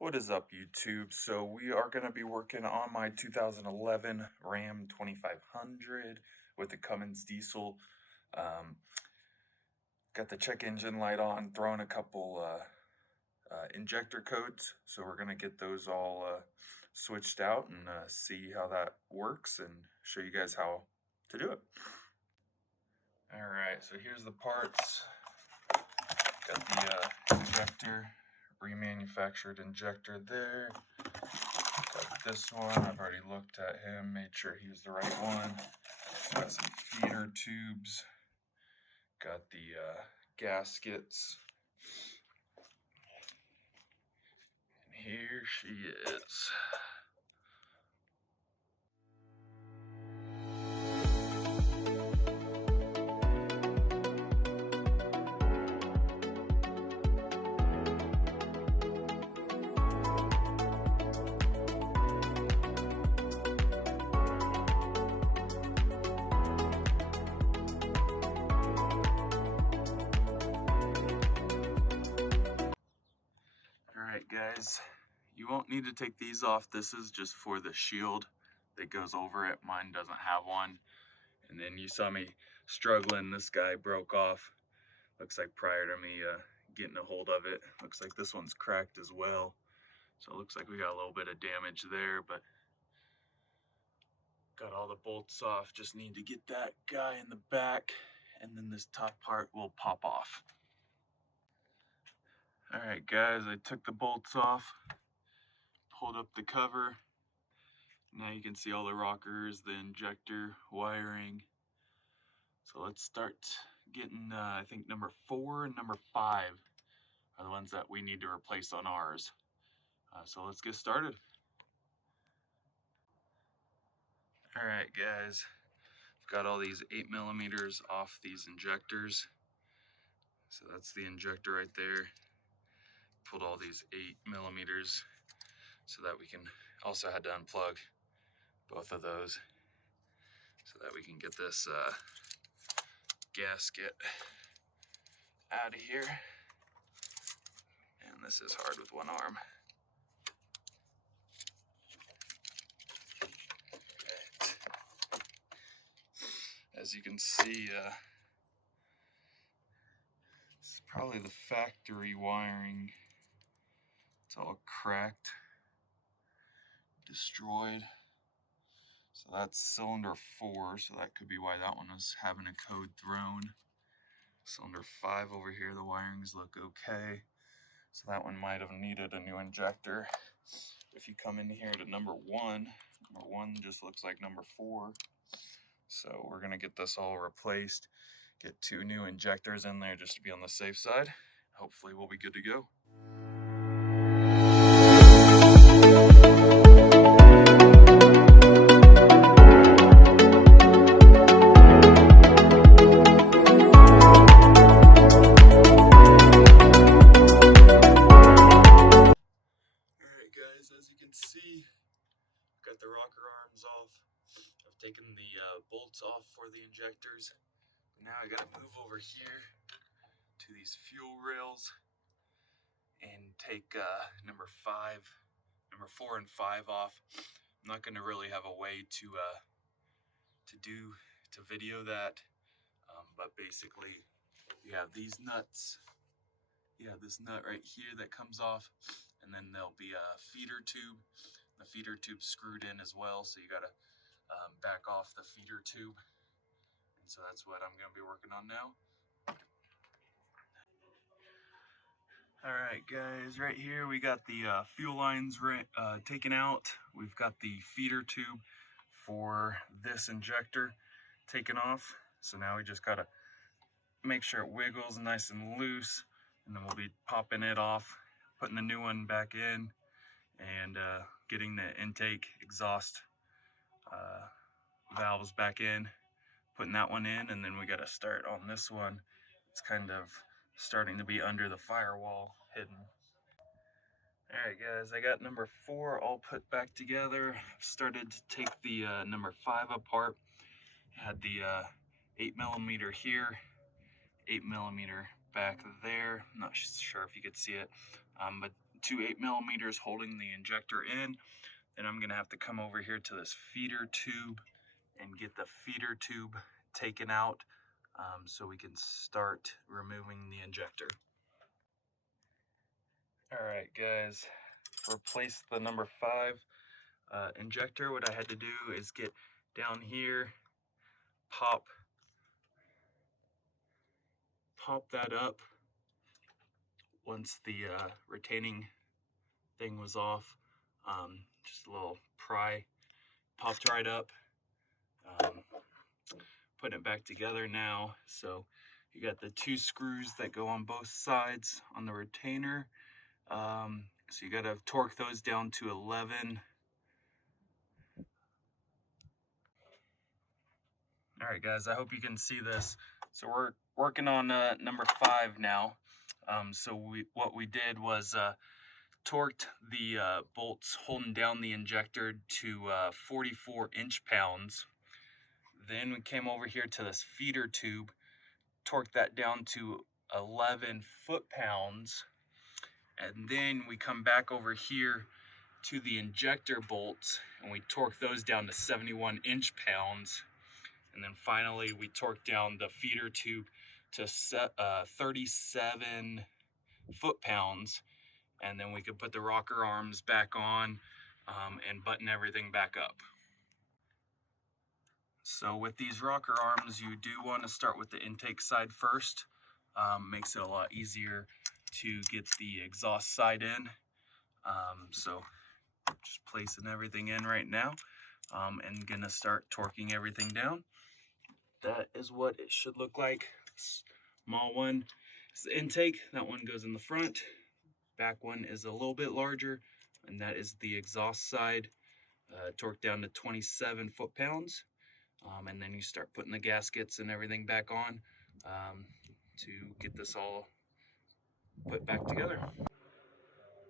What is up, YouTube? So we are going to be working on my 2011 Ram 2500 with the Cummins diesel. Got the check engine light on, throwing a couple injector codes. So we're going to get those all switched out and see how that works and show you guys how to do it. Alright, so here's the parts. Got the injector, remanufactured injector there. Got this one, I've already looked at him, made sure he was the right one. Got some feeder tubes. Got the gaskets. And here she is. Alright guys, you won't need to take these off. This is just for the shield that goes over it. Mine doesn't have one. And then you saw me struggling. This guy broke off. Looks like prior to me getting a hold of it. Looks like this one's cracked as well. So it looks like we got a little bit of damage there, but got all the bolts off. Just need to get that guy in the back, and then this top part will pop off. Alright guys, I took the bolts off, pulled up the cover. Now you can see all the rockers, the injector wiring. So let's start getting, I think number 4 and number 5 are the ones that we need to replace on ours. So let's get started. Alright guys, I've got all these 8mm off these injectors. So that's the injector right there. Pulled all these 8mm so that we can, also had to unplug both of those so that we can get this gasket out of here. And this is hard with one arm. As you can see, it's probably the factory wiring. It's all cracked, destroyed. So that's cylinder 4, so that could be why that one was having a code thrown. Cylinder 5 over here, the wirings look okay. So that one might have needed a new injector. If you come in here to number 1 just looks like number 4. So we're gonna get this all replaced, get 2 new injectors in there just to be on the safe side. Hopefully we'll be good to go. Alright guys, as you can see, got the rocker arms off. I've taken the bolts off for the injectors. Now I gotta move over here to these fuel rails and take number 4 and 5 off. I'm not gonna really have a way to video that, but basically you have these nuts. You have this nut right here that comes off, and then there'll be a feeder tube. The feeder tube's screwed in as well, so you gotta back off the feeder tube. And so that's what I'm gonna be working on now. Alright guys, right here we got the fuel lines taken out. We've got the feeder tube for this injector taken off. So now we just gotta make sure it wiggles nice and loose, and then we'll be popping it off, putting the new one back in, and getting the intake exhaust valves back in, putting that one in, and then we gotta start on this one. It's kind of starting to be under the firewall hidden. Alright guys, I got number 4 all put back together. Started to take the number 5 apart. Had the 8mm here, 8mm back there. I'm not sure if you could see it, but two 8mm holding the injector in. Then I'm gonna have to come over here to this feeder tube and get the feeder tube taken out so we can start removing the injector. All right, guys, replace the number 5 injector. What I had to do is get down here, pop that up once the retaining thing was off. Just a little pry, popped right up. Putting it back together now. So you got the 2 screws that go on both sides on the retainer. So you got to torque those down to 11. All right, guys, I hope you can see this. So we're working on number 5 now. So what we did was torqued the bolts holding down the injector to 44 inch-pounds. Then we came over here to this feeder tube, torqued that down to 11 foot-pounds. And then we come back over here to the injector bolts and we torque those down to 71 inch-pounds. And then finally we torque down the feeder tube to 37 foot-pounds. And then we could put the rocker arms back on and button everything back up. So with these rocker arms, you do want to start with the intake side first. Makes it a lot easier to get the exhaust side in. So just placing everything in right now and gonna start torquing everything down. That is what it should look like. Small one is the intake, that one goes in the front. Back one is a little bit larger, and that is the exhaust side, torqued down to 27 foot-pounds. And then you start putting the gaskets and everything back on to get this all put back together.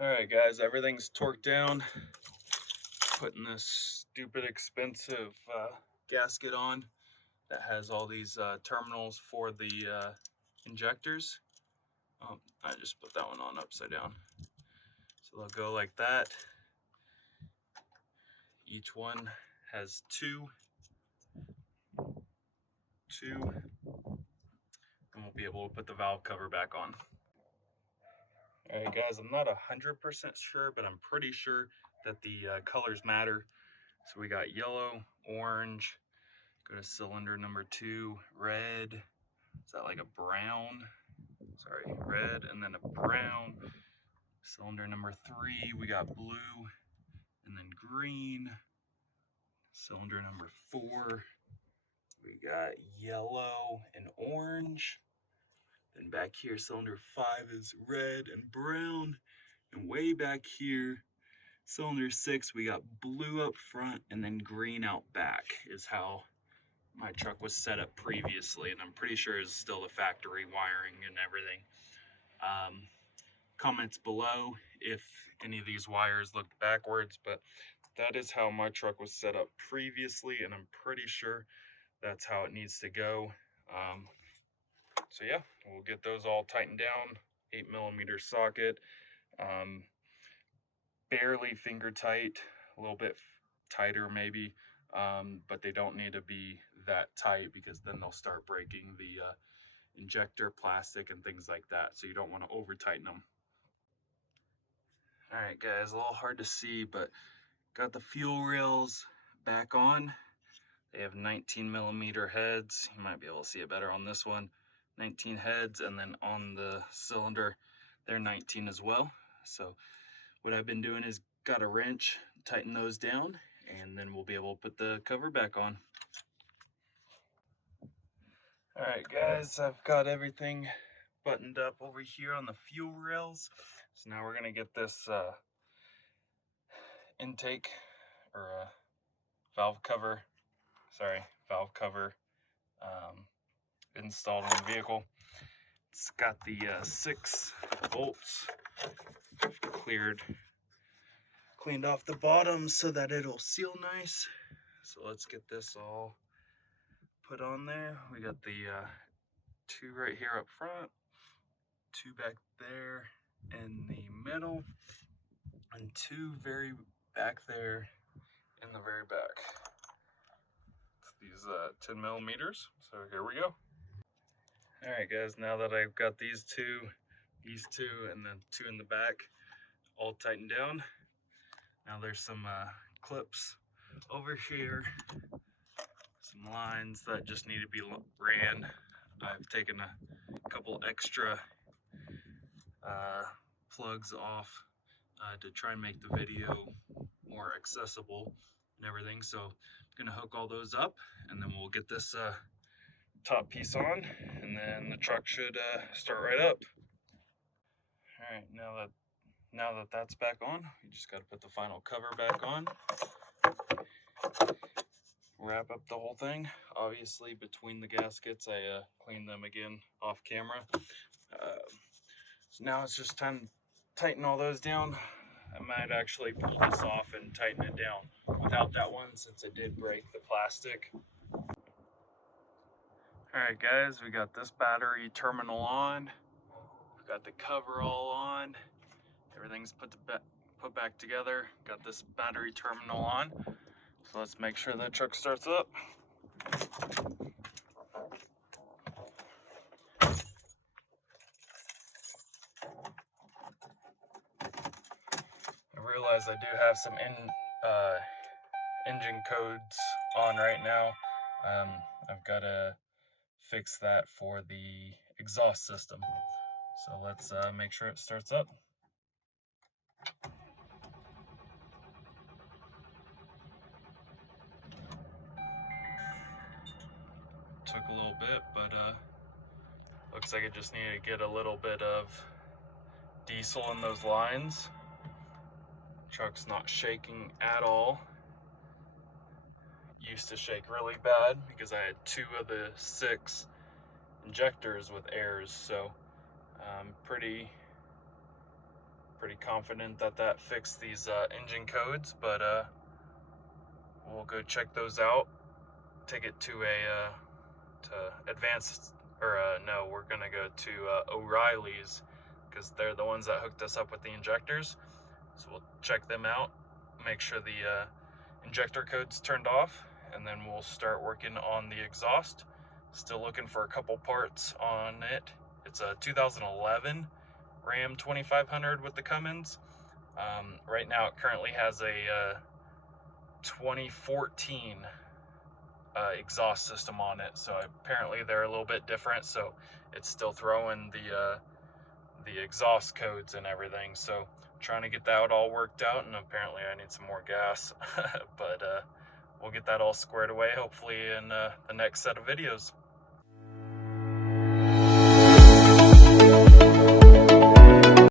All right, guys, everything's torqued down. Putting this stupid expensive gasket on that has all these terminals for the injectors. Oh, I just put that one on upside down. So they'll go like that. Each one has two, and we'll be able to put the valve cover back on. All right, guys, I'm not 100% sure, but I'm pretty sure that the colors matter. So we got yellow, orange, go to cylinder number 2, red. Is that like a brown? Sorry, red, and then a brown. Cylinder number 3, we got blue, and then green. Cylinder number 4, we got yellow and orange. Then back here, cylinder 5 is red and brown. And way back here, cylinder 6, we got blue up front and then green out back is how my truck was set up previously. And I'm pretty sure it's still the factory wiring and everything. Comments below if any of these wires look backwards, but that is how my truck was set up previously, and I'm pretty sure that's how it needs to go. So yeah, we'll get those all tightened down. 8mm socket, barely finger tight, a little bit tighter maybe, but they don't need to be that tight because then they'll start breaking the injector plastic and things like that. So you don't want to over tighten them. All right, guys, a little hard to see, but got the fuel rails back on. They have 19mm heads. You might be able to see it better on this one. 19 heads, and then on the cylinder, they're 19 as well. So what I've been doing is got a wrench, tighten those down, and then we'll be able to put the cover back on. All right, guys, I've got everything buttoned up over here on the fuel rails. So now we're gonna get this intake or valve cover installed in the vehicle. It's got the 6 bolts. I've cleaned off the bottom so that it'll seal nice. So let's get this all put on there. We got the 2 right here up front, 2 back there in the middle, and 2 very back there in the very back. These 10 millimeters. So here we go. All right, guys, now that I've got these two, and then 2 in the back all tightened down, now there's some clips over here, some lines that just need to be ran. I've taken a couple extra plugs off to try and make the video more accessible and everything. So I'm gonna hook all those up, and then we'll get this top piece on, and then the truck should start right up. All right, now that that's back on, you just got to put the final cover back on, wrap up the whole thing. Obviously, between the gaskets, I cleaned them again off camera. So now it's just time to tighten all those down. I might actually pull this off and tighten it down without that one, since I did break the plastic. Alright guys, we got this battery terminal on. We've got the cover all on. Everything's put back together. Got this battery terminal on. So let's make sure that truck starts up. I realize I do have some engine codes on right now. I've got to fix that for the exhaust system. So let's make sure it starts up. Took a little bit, but looks like it just needed to get a little bit of diesel in those lines. Truck's not shaking at all. Used to shake really bad because I had 2 of the 6 injectors with airs, so I'm pretty confident that that fixed these engine codes, but we'll go check those out, take it to Advanced, or no, we're gonna go to O'Reilly's, because they're the ones that hooked us up with the injectors. So we'll check them out, make sure the injector code's turned off, and then we'll start working on the exhaust. Still looking for a couple parts on it. It's a 2011 Ram 2500 with the Cummins. Right now it currently has a 2014 exhaust system on it, so apparently they're a little bit different, so it's still throwing the exhaust codes and everything. So trying to get that all worked out, and apparently I need some more gas but we'll get that all squared away hopefully in the next set of videos.